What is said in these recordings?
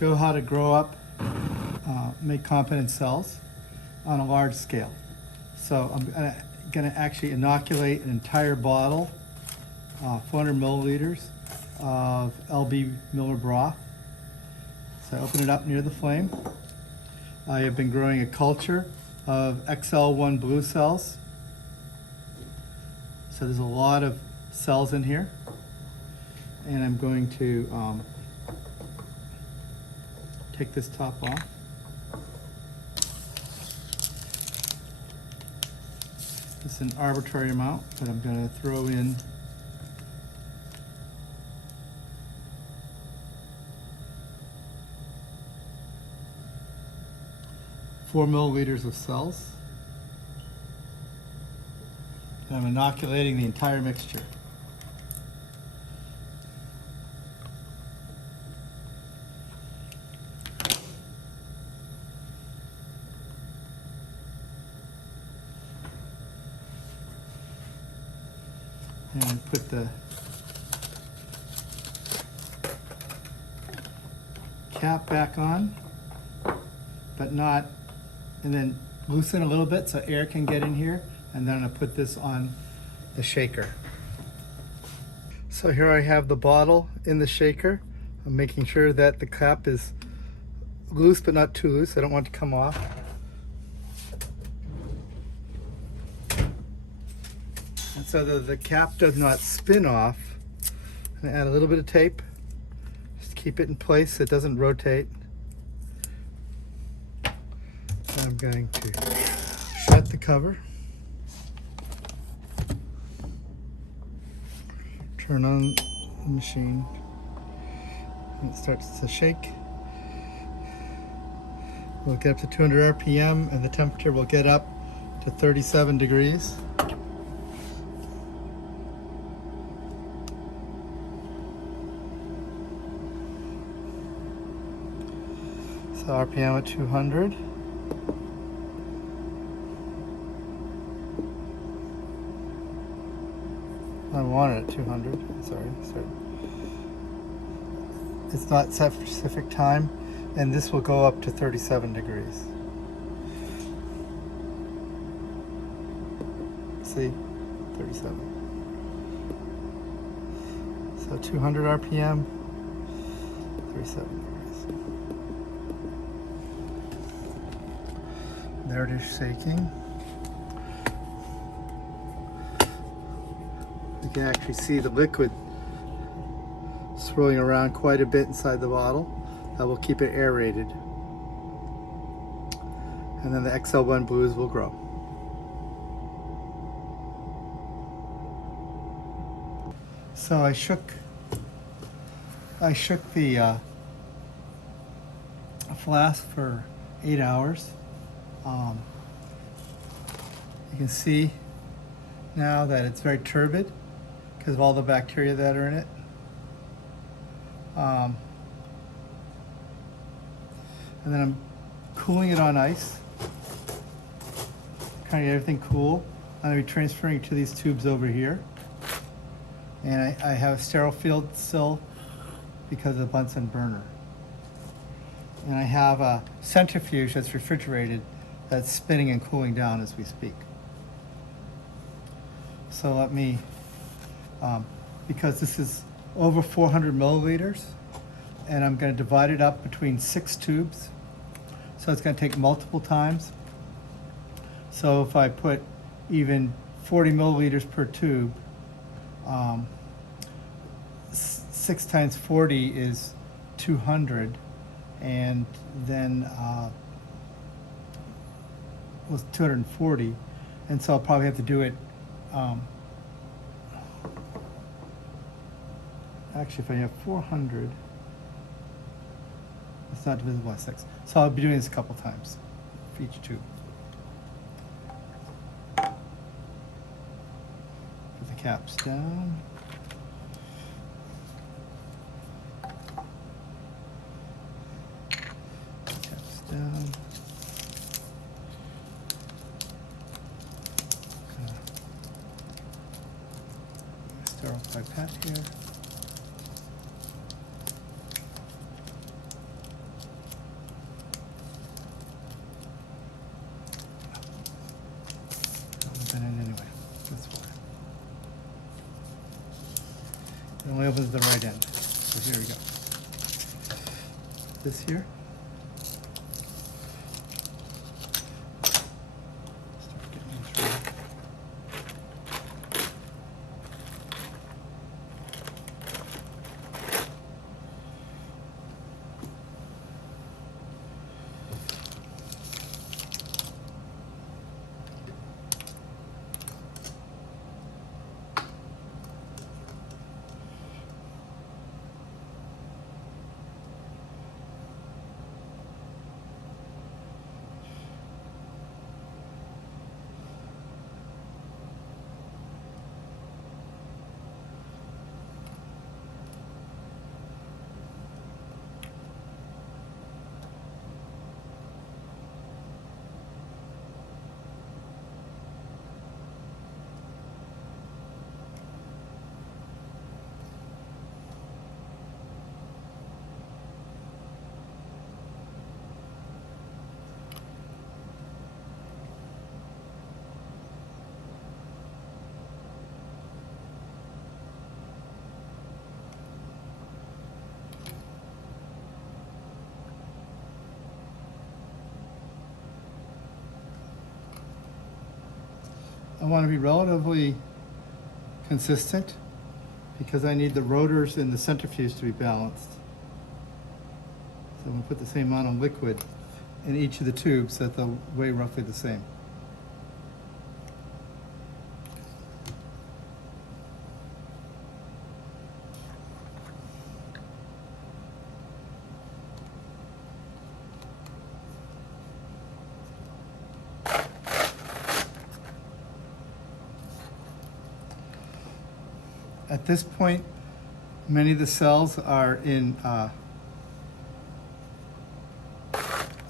show how to grow up, make competent cells on a large scale. So I'm gonna actually inoculate an entire bottle, 400 milliliters of LB Miller broth. So I open it up near the flame. I have been growing a culture of XL1 blue cells. So there's a lot of cells in here. And I'm going to take this top off. This is an arbitrary amount, but I'm going to throw in four milliliters of cells. And I'm inoculating the entire mixture. And put the cap back on, but not, and then loosen a little bit so air can get in here, and then I'm gonna put this on the shaker. So here I have the bottle in the shaker. I'm making sure that the cap is loose but not too loose. I don't want it to come off. And so the cap does not spin off, I'm gonna add a little bit of tape. Just keep it in place so it doesn't rotate. And I'm going to shut the cover. Turn on the machine. And it starts to shake. We'll get up to 200 RPM and the temperature will get up to 37 degrees. So RPM at 200. I want it at 200. Sorry. It's not set for specific time, and this will go up to 37 degrees. See, 37. So 200 RPM, 37 degrees. There it is shaking. You can actually see the liquid swirling around quite a bit inside the bottle. That will keep it aerated. And then the XL1 blues will grow. So I shook the flask for 8 hours. You can see now that it's very turbid because of all the bacteria that are in it. And then I'm cooling it on ice, trying to get everything cool. I'm going to be transferring it to these tubes over here. And I have a sterile field still because of the Bunsen burner. And I have a centrifuge that's refrigerated that's spinning and cooling down as we speak. So let me, because this is over 400 milliliters, and I'm going to divide it up between 6 tubes. So it's going to take multiple times. So if I put even 40 milliliters per tube, 6 times 40 is 200, and then was 240, and so I'll probably have to do it. Actually, if I have 400, it's not divisible by 6. So I'll be doing this a couple times for each tube. Put the caps down. Caps down. Sterile pipette here. opens the right end. So here we go. This here. Start getting this ready. I want to be relatively consistent because I need the rotors and the centrifuge to be balanced. So I'm going to put the same amount of liquid in each of the tubes so that they'll weigh roughly the same. At this point, many of the cells are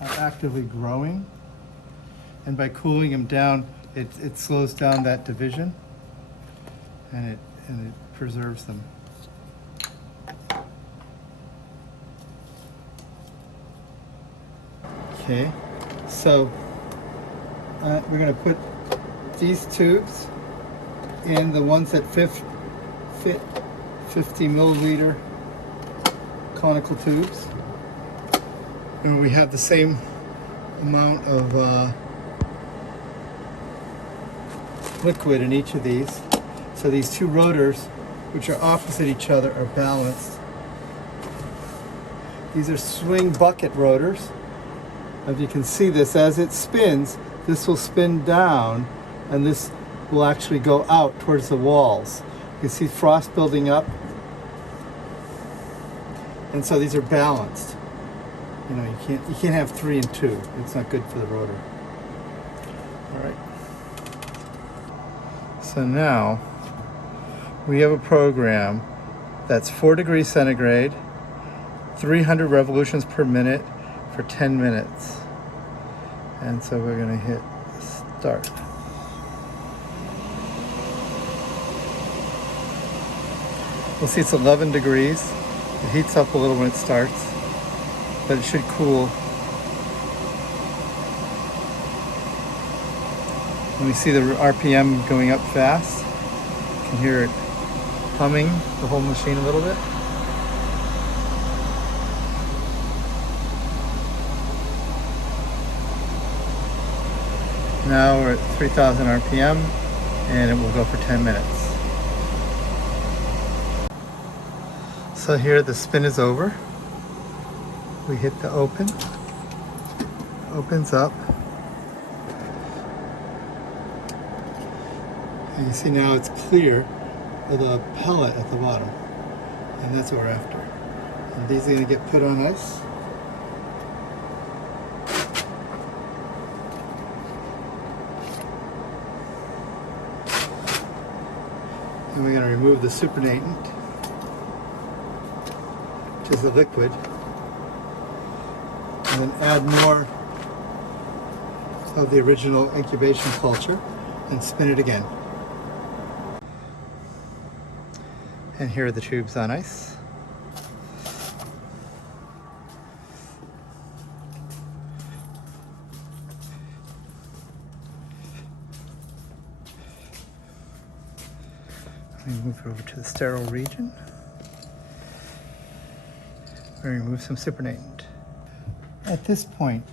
actively growing, and by cooling them down, it slows down that division, and it preserves them. Okay, so we're going to put these tubes in the ones that fit 50 milliliter conical tubes, and we have the same amount of liquid in each of these. So these two rotors, which are opposite each other, are balanced. These are swing bucket rotors. If you can see this, as it spins, this will spin down, and this will actually go out towards the walls. You see frost building up, and so these are balanced. You know, you can't have 3 and 2. It's not good for the rotor. All right. So now we have a program that's 4 degrees centigrade, 300 revolutions per minute for 10 minutes. And so we're going to hit start. We'll see it's 11 degrees. It heats up a little when it starts, but it should cool. When we see the RPM going up fast, you can hear it humming the whole machine a little bit. Now we're at 3,000 RPM, and it will go for 10 minutes. So here the spin is over. We hit the open. It opens up. And you see now it's clear with a pellet at the bottom. And that's what we're after. And these are going to get put on ice. And we're going to remove the supernatant, which is the liquid, and then add more of the original incubation culture and spin it again. And here are the tubes on ice. Let me move it over to the sterile region. remove some supernatant. At this point,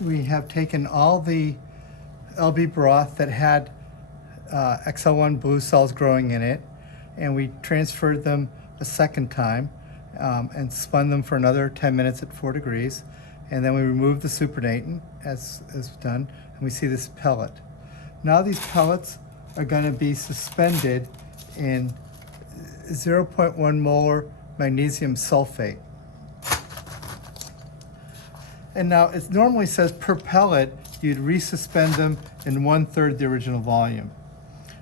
we have taken all the LB broth that had XL1 blue cells growing in it, and we transferred them a second time and spun them for another 10 minutes at 4 degrees. And then we removed the supernatant as done, and we see this pellet. Now these pellets are going to be suspended in 0.1 molar magnesium sulfate. And now it normally says per pellet, you'd resuspend them in 1/3 the original volume.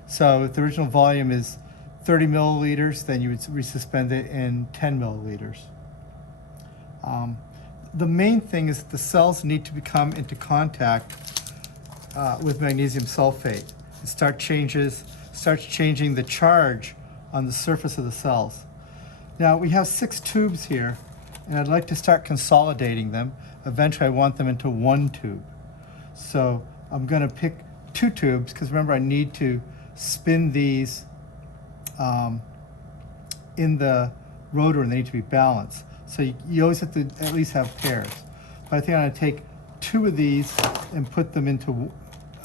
So if the original volume is 30 milliliters, then you would resuspend it in 10 milliliters. The main thing is that the cells need to come into contact with magnesium sulfate. It starts changing the charge on the surface of the cells. Now we have 6 tubes here, and I'd like to start consolidating them. Eventually I want them into one tube. So I'm going to pick 2 tubes, because remember I need to spin these in the rotor, and they need to be balanced. So you always have to at least have pairs. But I think I'm going to take 2 of these and put them into,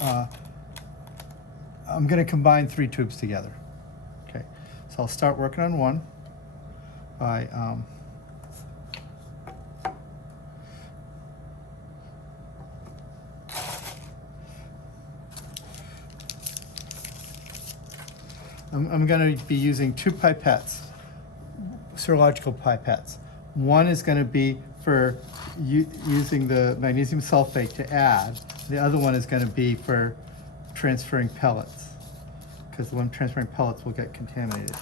I'm going to combine 3 tubes together. Okay, so I'll start working on one by I'm going to be using 2 pipettes, serological pipettes. One is going to be for using the magnesium sulfate to add. The other one is going to be for transferring pellets, because the one transferring pellets will get contaminated.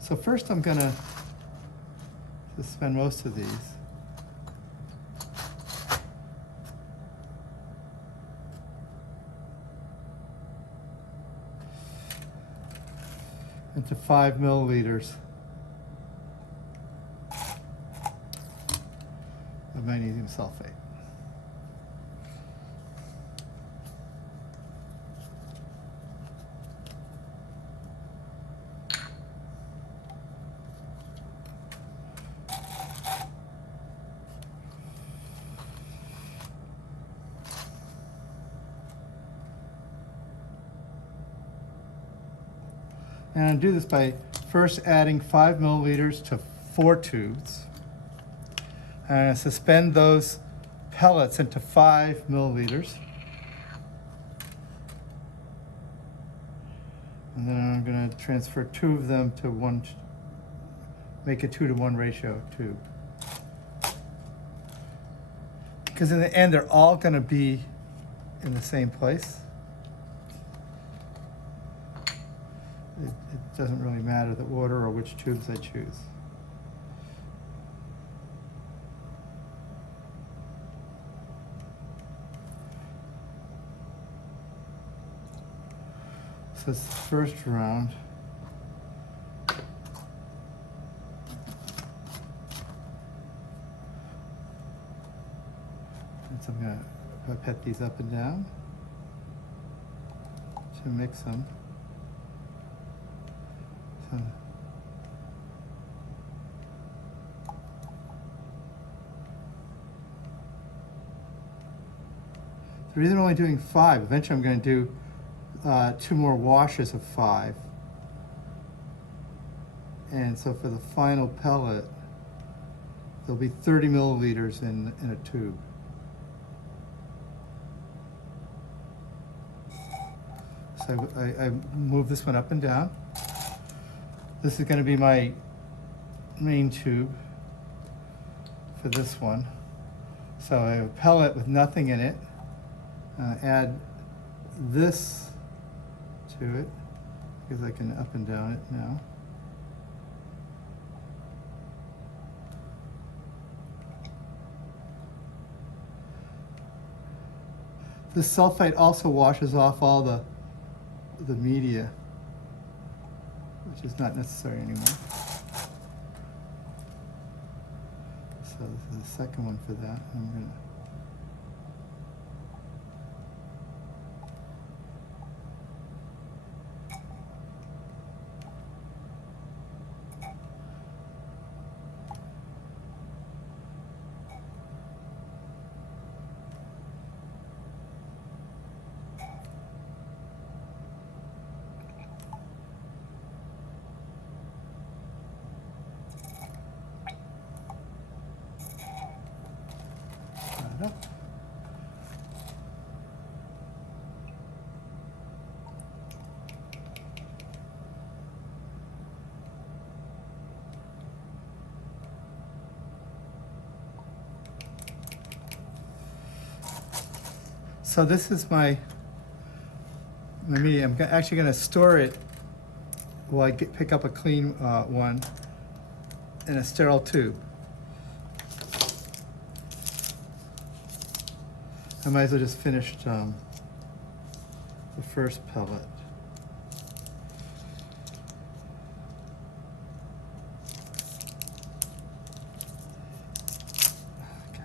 So first I'm going to suspend most of these. Into 5 milliliters of magnesium sulfate. And I do this by first adding 5 milliliters to 4 tubes. And I suspend those pellets into 5 milliliters. And then I'm going to transfer 2 of them to 1, make a 2-to-1 ratio tube. Because in the end, they're all going to be in the same place. It doesn't really matter the order or which tubes I choose. So it's the first round. And so I'm going to pipette these up and down to mix them. The reason I'm only doing 5, eventually I'm going to do 2 more washes of 5. And so for the final pellet, there'll be 30 milliliters in a tube. So I move this one up and down. This is going to be my main tube for this one. So I have a pellet with nothing in it. Add this to it, because I can up and down it now. This sulfite also washes off all the media, which is not necessary anymore. So this is the second one for that. I'm going to up. So this is my medium. I'm actually going to store it while I pick up a clean one in a sterile tube. I might as well just finish the first pellet. Okay.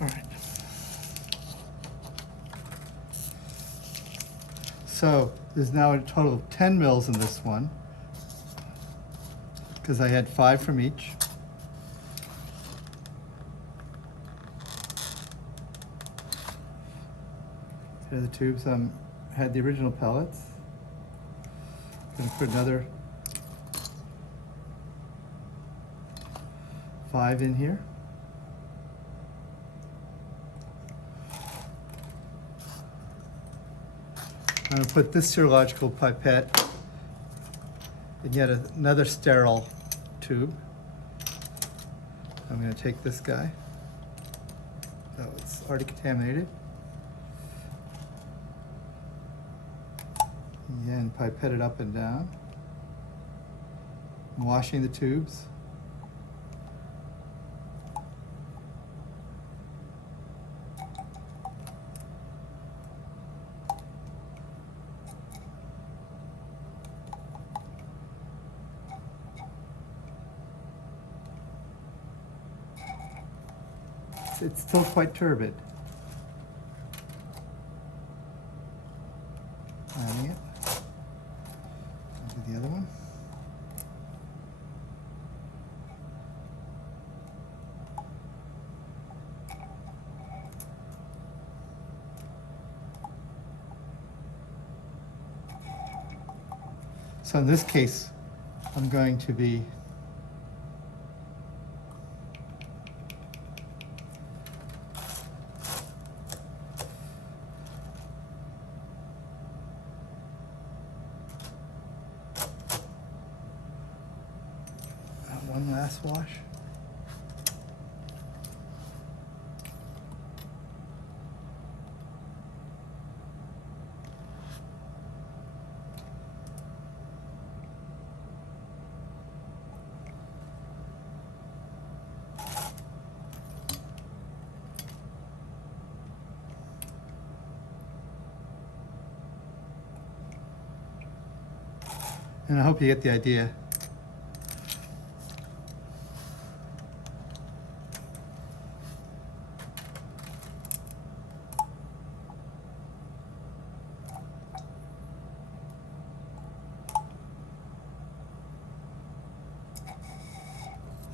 All right. So there's now a total of 10 mils in this one, because I had 5 from each. Here are the tubes. Had the original pellets. I'm gonna put another 5 in here. I'm gonna put this serological pipette in yet another sterile tube. I'm gonna take this guy. Oh, it's already contaminated. Yeah, and pipette it up and down. I'm washing the tubes. It's still quite turbid. Adding it. I'll do the other one. So in this case, I'm going to be one last wash. And I hope you get the idea.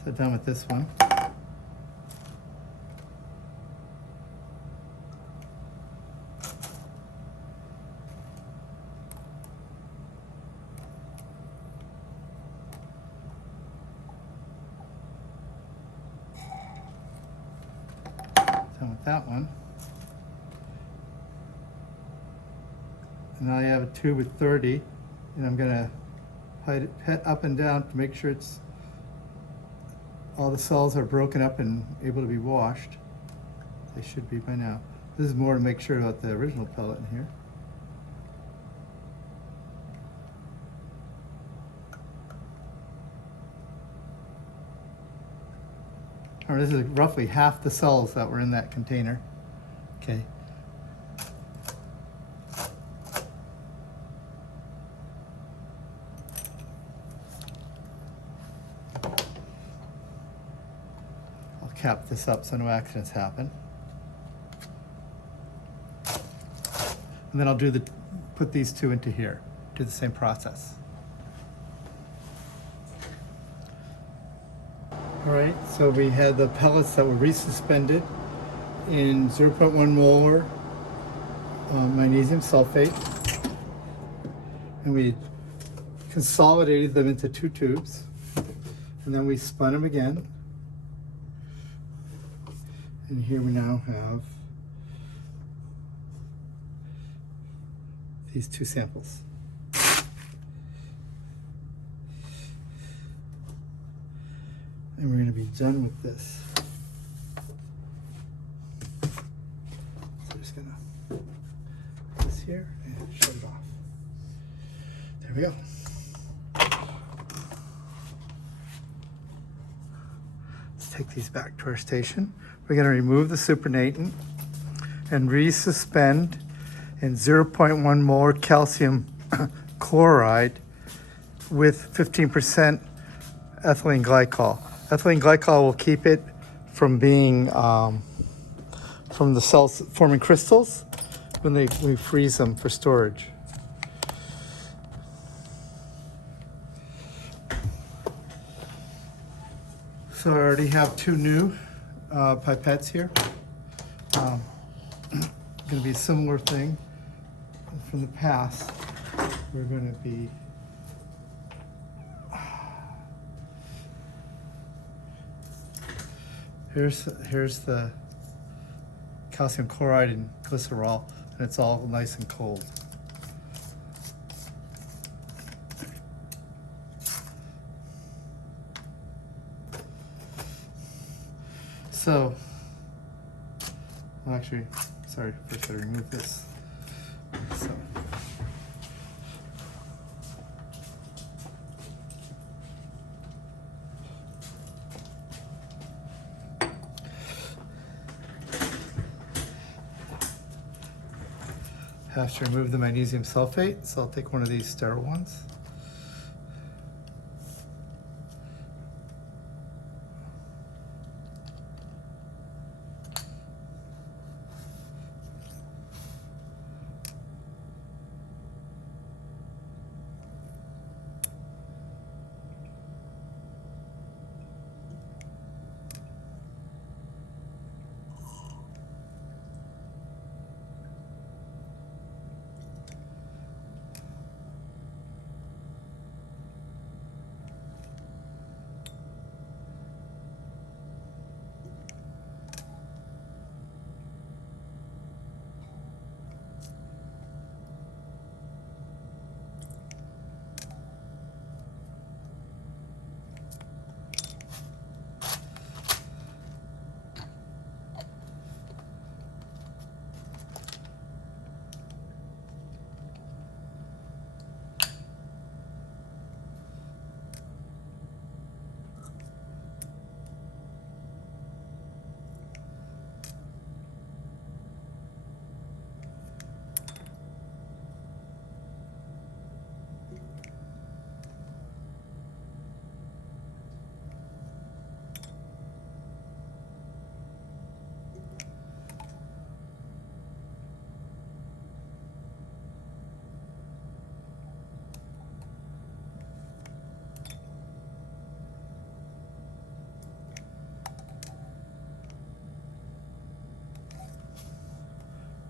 So done with this one. Done with that one. And now I have a tube with 30, and I'm gonna pet up and down to make sure all the cells are broken up and able to be washed. They should be by now. This is more to make sure about the original pellet in here. This is roughly half the cells that were in that container. Okay. I'll cap this up so no accidents happen. And then I'll put these two into here. Do the same process. All right, so we had the pellets that were resuspended in 0.1 molar magnesium sulfate. And we consolidated them into 2 tubes, and then we spun them again. And here we now have these 2 samples. And we're going to be done with this. So I'm just going to put this here and shut it off. There we go. Let's take these back to our station. We're going to remove the supernatant and resuspend in 0.1 molar calcium chloride with 15% ethylene glycol. Ethylene glycol will keep it from being from the cells forming crystals when we freeze them for storage. So I already have 2 new pipettes here. Going to be a similar thing from the past. We're going to be here's the calcium chloride and glycerol, and it's all nice and cold. So, well, actually, sorry, first I remove this. So. Have to remove the magnesium sulfate, so I'll take one of these sterile ones.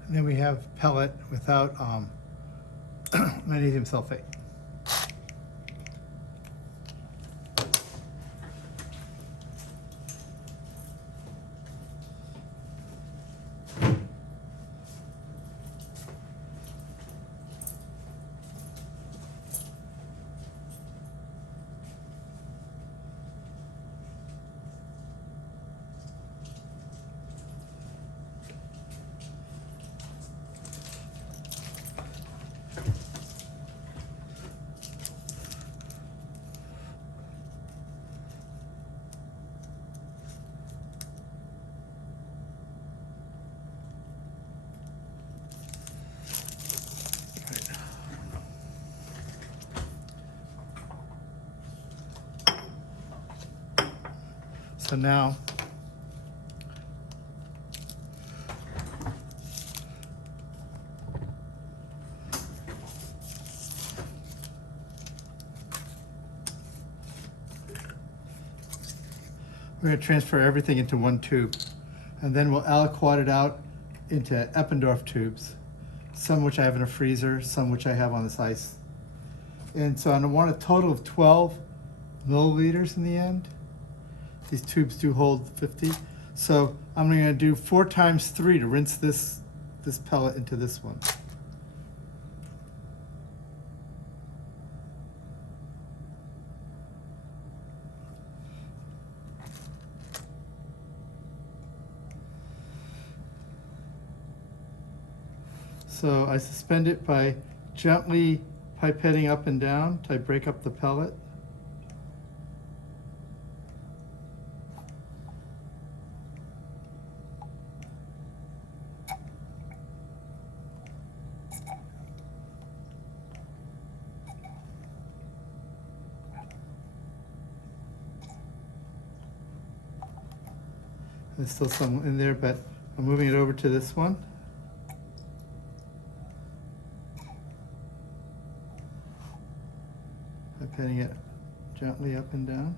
And then we have pellet without magnesium sulfate. So now we're going to transfer everything into one tube, and then we'll aliquot it out into Eppendorf tubes, some which I have in a freezer, some which I have on this ice And so I want a total of 12 milliliters in the end. These tubes do hold 50. So I'm going to do 4 times 3 to rinse this pellet into this one. So I suspend it by gently pipetting up and down till I break up the pellet. There's still some in there, but I'm moving it over to this one. Pipetting it gently up and down.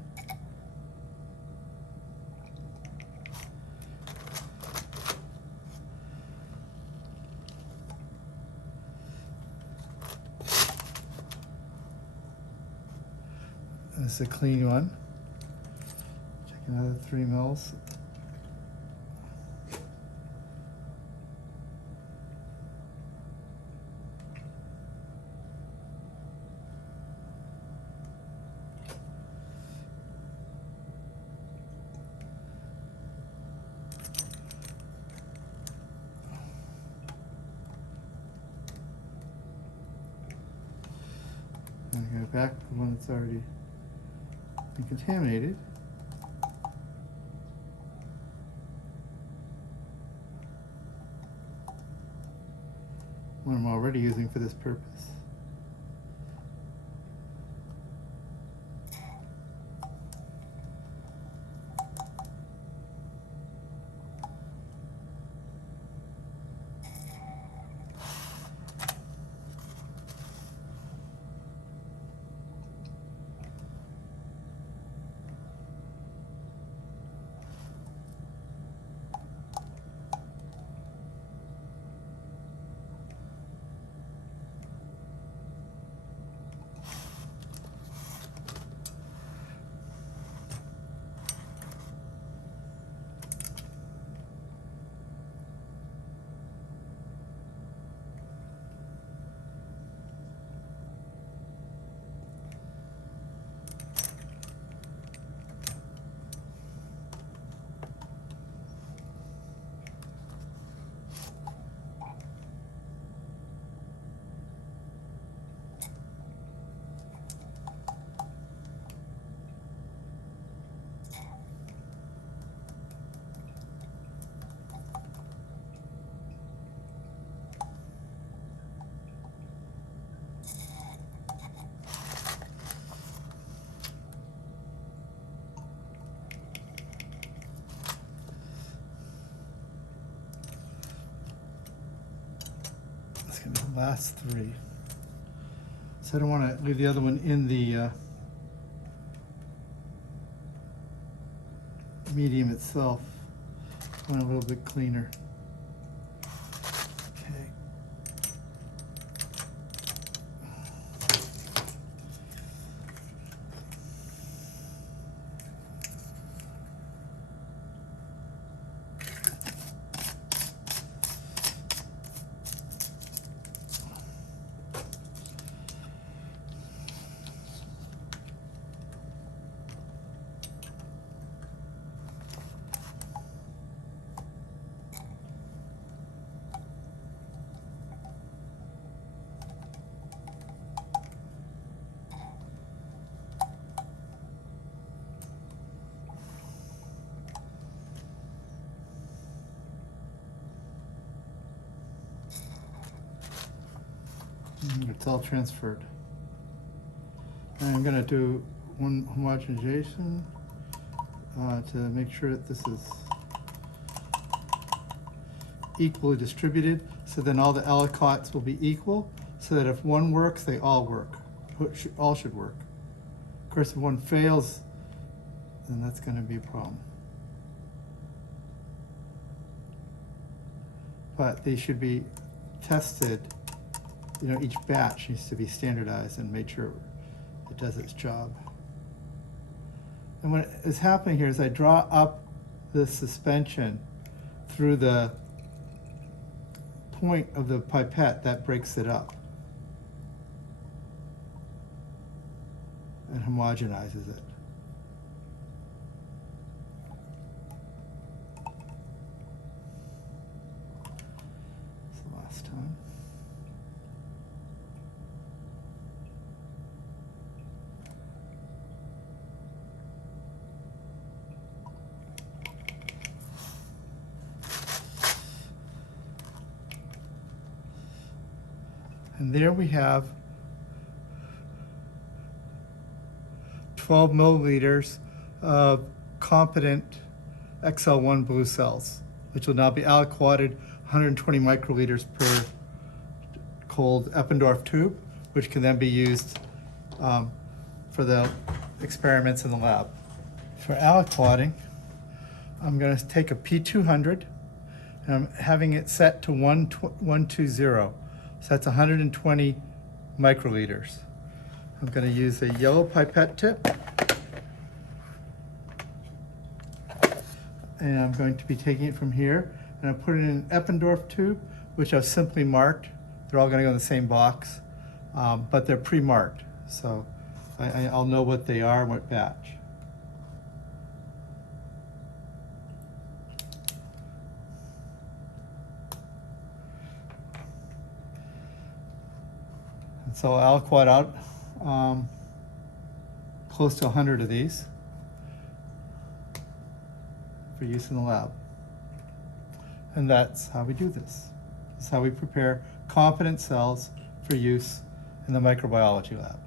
This is a clean one. Check another 3 mils. And go back to the one that's already been contaminated. One I'm already using for this purpose. Last 3. So I don't want to leave the other one in the medium itself. I want a little bit cleaner. Okay. It's all transferred. And I'm going to do one homogenization to make sure that this is equally distributed, so then all the aliquots will be equal, so that if one works, they all work. All should work. Of course, if one fails, then that's going to be a problem. But they should be tested each batch needs to be standardized and made sure it does its job. And what is happening here is I draw up the suspension through the point of the pipette that breaks it up and homogenizes it. That's the last time. And there we have 12 milliliters of competent XL1 blue cells, which will now be aliquoted 120 microliters per cold Eppendorf tube, which can then be used for the experiments in the lab. For aliquoting, I'm going to take a P200 and I'm having it set to 120. So that's 120 microliters. I'm going to use a yellow pipette tip. And I'm going to be taking it from here and I'm putting it in an Eppendorf tube, which I've simply marked. They're all going to go in the same box, but they're pre-marked. So I'll know what they are and what batch. So I'll aliquot out close to 100 of these for use in the lab. And that's how we do this. This is how we prepare competent cells for use in the microbiology lab.